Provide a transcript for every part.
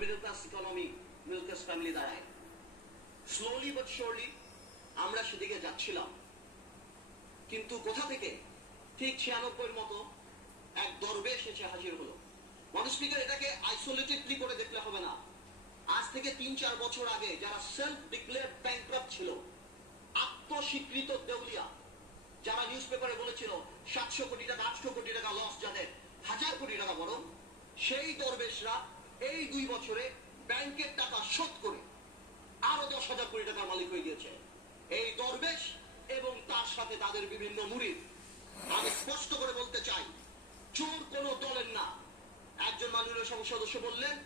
Middle class economy, middle class family দাঁড়ায়। Slowly but surely আমরা সেদিকে যাচ্ছিলাম, কিন্তু কোথা থেকে ঠিক 96 মতো এক দরবেশ এসে হাজির হলো। মানুষ স্পিকার, এটাকে আইসোলেটেডলি করে দেখলে হবে না। আজ থেকে 3-4 বছর আগে যারা সেলফ ডিক্লেয়ার্ড ব্যাংক্রাপ্ট ছিল, আত্মস্বীকৃত দেউলিয়া, যারা নিউজ পেপারে বলেছিল 700 কোটি টাকা 800 কোটি টাকা লস যাদের, 1000 কোটি টাকা বরং, সেই দরবেশরা এই 2 বছরে ব্যাংকের টাকা শোধ করে আরো 10,000 কোটি টাকার মালিক হয়ে গিয়েছে। এই দরবেশ এবং তার সাথে তাদের বিভিন্ন মুরিদ। আমি স্পষ্ট করে বলতে চাই, চোর কোন দলের না। একজন মাননীয় সংসদ সদস্য বললেন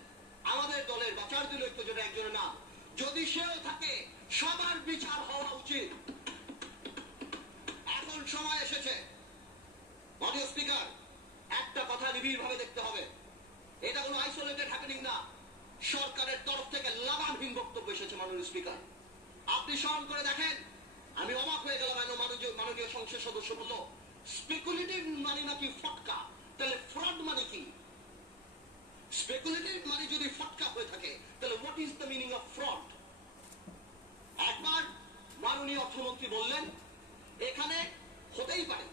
আমাদের দলের বা 4 দলীয় ঐক্যজোটের একজনের নাম, যদি সেও থাকে সবার বিচার হওয়া উচিত। এখন সময় এসেছে। মাননীয় স্পিকার, একটা কথা নিবিড় ভাবে দেখতে হবে, এটা কোনো আইসোলেটেড হ্যাপেনিং না। সরকারের তরফ থেকে লাগামহীন বক্তব্য এসেছে। মাননীয় স্পিকার, আপনি স্মরণ করে দেখেন, আমি অবাক হয়ে গেলাম। মাননীয় সংসদ সদস্য বলল স্পেকুলেটিভ মানে নাকি ফটকা, তাহলে ফ্রড মানে কি? স্পেকুলেটিভ মানে যদি ফটকা হয়ে থাকে, তাহলে what is the meaning of fraud? একবার মাননীয় অর্থমন্ত্রী বললেন এখানে হতেই পারে,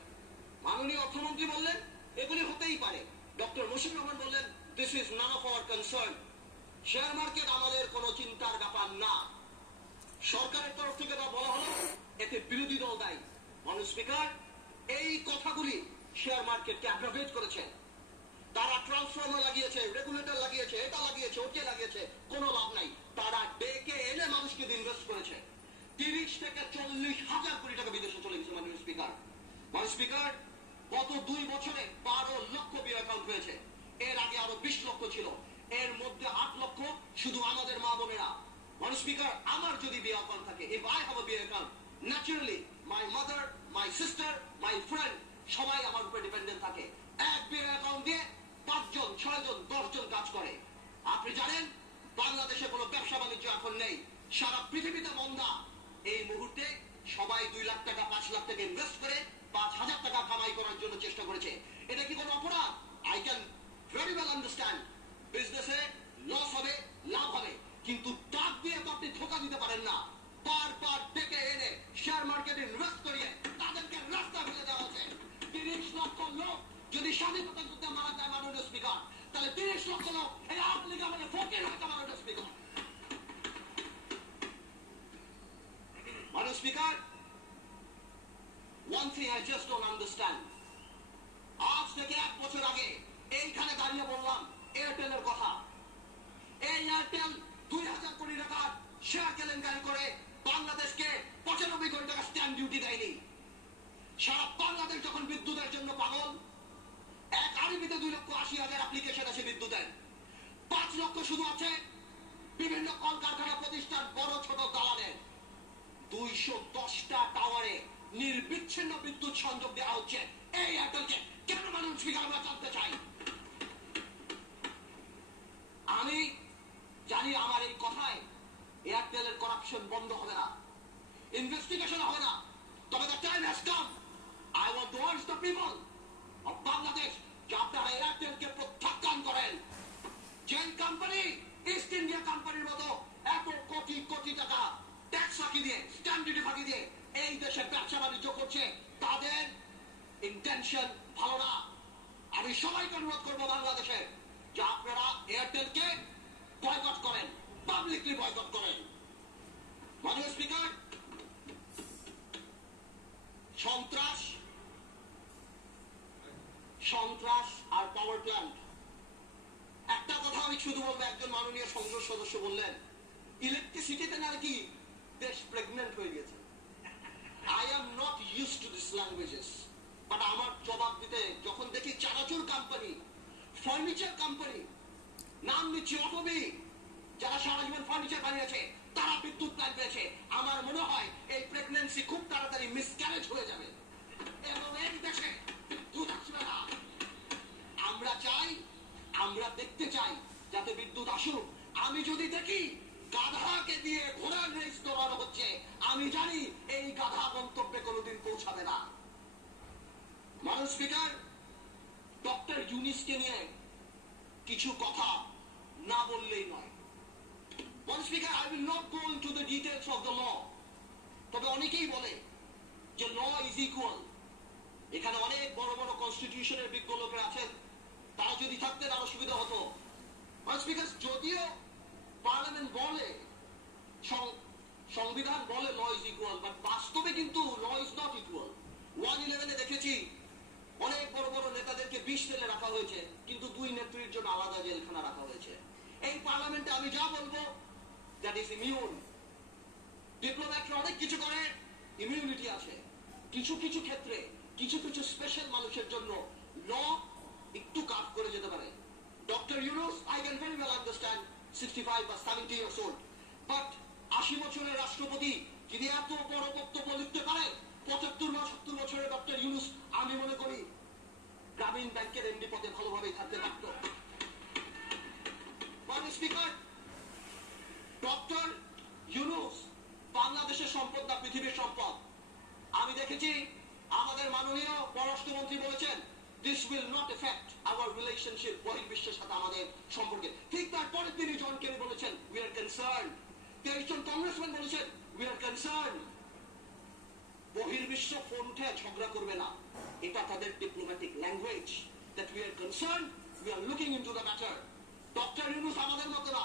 মাননীয় অর্থমন্ত্রী বললেন এগুলি হতেই পারে। ডক্টর মুশফিকুর রহমান বললেন this is none of our concern. Share market আমাদের কোনো চিন্তার ব্যাপার না। সরকারের তরফ থেকে তা বলা হলো, এতে বিরোধী দল দায়ী। মাননীয় স্পিকার, এই কথাগুলি শেয়ার মার্কেটকে অ্যাগ্রাভেট করেছে। তারা ট্রান্সফর্মার লাগিয়েছে, রেগুলেটর লাগিয়েছে, এটা লাগিয়েছে, ওকে লাগিয়েছে, কোনো লাভ নাই। তারা ডেকে এনে মানুষকে ইনভেস্ট করেছে। 30 থেকে 40,000 কোটি টাকা বিদেশে চলে গেছে। মাননীয় স্পিকার, মাননীয় স্পিকার, গত 2 বছরে 12 লক্ষ বিয়ে অ্যাকাউন্ট হয়েছে। এর আগে আরো 20 লক্ষ ছিল, এর মধ্যে 8 লক্ষ শুধু আমাদের মা বোনেরা। মাননীয় স্পিকার, আমার যদি বিয়ে অ্যাকাউন্ট থাকে, ইফ আই হ্যাভ আ বিয়ে account, naturally my mother, my sister, my friend সবাই আমার উপরে ডিপেন্ডেন্ট থাকে। এক বিয়ে অ্যাকাউন্ট দিয়ে 5 জন, 6 জন, 10 জন কাজ করে। আপনি জানেন বাংলাদেশে কোনো ব্যবসা বাণিজ্য এখন নেই, সারা পৃথিবীতে মন্দা। এই মুহূর্তে সবাই 2 লাখ টাকা 5 লাখ টাকা ইনভেস্ট করে 5,000 টাকা কামাই করার জন্য চেষ্টা করেছে। এটা কি কোনো অপরাধ? I can very well understand. বিজনেসে লস হবে, লাভ হবে, কিন্তু টাক দিয়ে তো আপনি ধোকা দিতে পারেন না। বারবার ডেকে এনে শেয়ার মার্কেটে ইনভেস্ট করিয়ে তাদেরকে রাস্তা ফেলে দেওয়া হচ্ছে। 30 লক্ষ লোক যদি স্বাধীনতা যুদ্ধে মারা যায় মাননীয় স্পিকার, তাহলে 30 লক্ষ লোক এই আওয়ামী লীগ আমাদের ফকির হয়েছে। মাননীয় স্পিকার, মাননীয় speaker, one thing I just don't understand. আজ থেকে 1 বছর আগে এইখানে দাঁড়িয়ে বললাম এয়ারটেলের কথা। এই এয়ারটেল 2,000 কোটি টাকা শেয়ার কেলেঙ্কারি করে বাংলাদেশকে 95 কোটি টাকা স্ট্যাম্প ডিউটি দেয়নি। সারা বাংলাদেশ যখন বিদ্যুতের জন্য পাগল, এক আরবিতে 2,80,000 অ্যাপ্লিকেশন আছে বিদ্যুতের। 5 লক্ষ শুধু আছে বিভিন্ন কলকারখানা প্রতিষ্ঠান, বড় ছোট দালালের। 210টা টাওয়ারে নির্বিচ্ছিন্ন বিদ্যুৎ সংযোগ দেওয়া হচ্ছে এই এয়ারটেলকে। কেন মাননীয় স্পিকার, আমরা জানতে চাই। আমি জানি আমার এই কথায় এয়ারটেলের করাপশন বন্ধ হবে না, ইনভেস্টিগেশন হবে না, তবে the time has come. I want to urge the people of Bangladesh যে আপনারা এয়ারটেলকে প্রত্যাখ্যান করেন। যে কোম্পানি ইস্ট ইন্ডিয়া কোম্পানির মতো এত কোটি কোটি টাকা ট্যাক্স ফাঁকি দিয়ে, স্ট্যাম্প ডিউটি ফাঁকি দিয়ে এই দেশে ব্যবসা বাণিজ্য করছে, তাদের ইন্টেনশন ভালো না। আমি সবাইকে অনুরোধ করবো বাংলাদেশে যে আপনারা এয়ারটেলকে বয়কট করেন, পাবলিকলি বয়কট করেন। মাননীয় স্পিকার, সন্ত্রাস আর পাওয়ার প্ল্যান্ট, একটা কথা আমি শুধু বলবো। একজন মাননীয় সংসদ সদস্য বললেন ইলেকট্রিসিটিতে নাকি দেশ প্রেগনেন্ট হয়ে গেছে। I am not used to these languages, but আমার জবাব দিতে যখন দেখি চানাচুর কোম্পানি, ফার্নিচার কোম্পানি, নাম নিচ্ছি অটবি, যারা সারা জীবন ফার্নিচার বানিয়েছে, তারা বিদ্যুৎ প্ল্যান্ট পেয়েছে, আমার মনে হয় এই প্রেগনেন্সি খুব তাড়াতাড়ি মিসক্যারেজ হয়ে যাবে এবং এই দেশে বিদ্যুৎ আসবে না। আমরা চাই, আমরা দেখতে চাই যাতে বিদ্যুৎ আসুক। আমি যদি দেখি গাধাকে দিয়ে ঘোড়ার রেস করানো হচ্ছে, আমি জানি এই গাধা গন্তব্যে কোনোদিন পৌঁছাবে না। মাননীয় স্পিকার, ডক্টর ইউনূসকে নিয়ে কিছু কথা না বললেই নয়। Speaker, I will not go into the details of the law. তবে অনেকেই বলে যে ল ইজ ইকুয়াল। এখানে অনেক বড় বড় কনস্টিটিউশনের বিজ্ঞ লোকেরা আছেন, তারা যদি থাকতেন আরো সুবিধা হতো। স্পিকার, যদিও পার্লামেন্ট বলে, সংবিধান বলে ল ইজ ইকুয়াল, বাট বাস্তবে কিন্তু ল ইজ নট ইকুয়াল। 111 দেখেছি অনেক বড় বড় নেতাদেরকে 20 সেলে রাখা হয়েছে, কিন্তু 2 নেত্রীর জন্য আলাদা জেলখানা রাখা হয়েছে। এই পার্লামেন্টে আমি যা বলবো দ্যাট ইজ ইমিউন। ডিপ্লোম্যাটরা অনেক কিছু করে, ইমিউনিটি আছে। কিছু কিছু ক্ষেত্রে কিছু কিছু স্পেশাল মানুষের জন্য ল একটু কাট করে যেতে পারে। Doctor Yunus, I can very well understand 65 বা 70 ইয়ার্স ওল্ড, বাট 80 বছরের রাষ্ট্রপতি যিনি এত বড় বক্তব্য লিখতে পারে, 75 বা 70 বছরের ডক্টর ইউনুস আমি মনে করি গ্রামীণ ব্যাংকের এমডি পদে ভালোভাবেই থাকতে পারত। স্পিকার, ডক্টর ইউনুস বাংলাদেশের সম্পদ না পৃথিবীর সম্পদ। আমি দেখেছি আমাদের মাননীয় পররাষ্ট্রমন্ত্রী বলেছেন this will not effect our relationship, বহির্বিশ্বের সাথে আমাদের সম্পর্কে। ঠিক তারপরে তিনি জন কেরি বলেছেন উই আর কনসার্ন। 23 জন কংগ্রেসম্যান বলেছেন উই আর কনসার্ন। বহির্বিশ্ব ফোন উঠে ঝগড়া করবে না, এটা তাদের diplomatic language, that we are concern, we are looking into the matter. Doctor Yunus আমাদের মতো না।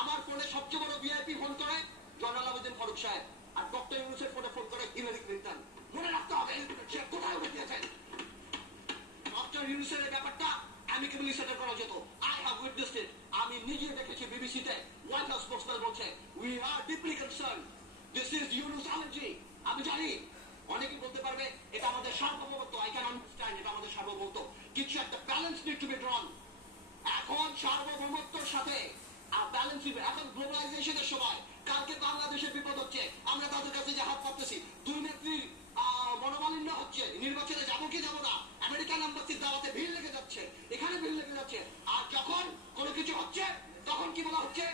আমার ফোনে সবচেয়ে বড় ভিআইপি ফোন করে জয়নাল আবেদিন ফারুক সাহেব, আর ডক্টর ইউনুসের ফোনে ফোন করে হিলারি ক্লিন্টন। মনে রাখতে হবে সে কোথায় উঠে দিয়েছেন। ডক্টর ইউনুসের ব্যাপারটা অ্যামিকেবলি সেটেল করা যেত। আই হ্যাভ উইটনেসড ইট। আমি নিজে দেখেছি বিবিসিতে হোয়াইট হাউস স্পোকসম্যান বলছে we are deeply concern, this is Yunus allergy. আমি জানি অনেকেই বলতে পারবে এটা আমাদের সার্বভৌমত্ব, আই ক্যান আন্ডারস্ট্যান্ড, এটা আমাদের সার্বভৌমত্ব, কিছু একটা ব্যালেন্স নিড টু বি ড্রন। এখন সার্বভৌমত্বের সাথে ব্যালেন্স দিবে। এখন গ্লোবালাইজেশনের সময় কালকে বাংলাদেশের বিপদ হচ্ছে, আমরা তাদের কাছে যে হাত পাততেছি, 2 নেত্রীর মনোমালিন্য হচ্ছে, নির্বাচনে যাবো কি যাবো না, আমেরিকান এম্বাসির দাওয়াতে ভিড় লেগে যাচ্ছে, এখানে ভিড় লেগে যাচ্ছে। আর যখন কোনো কিছু হচ্ছে তখন কি বলা হচ্ছে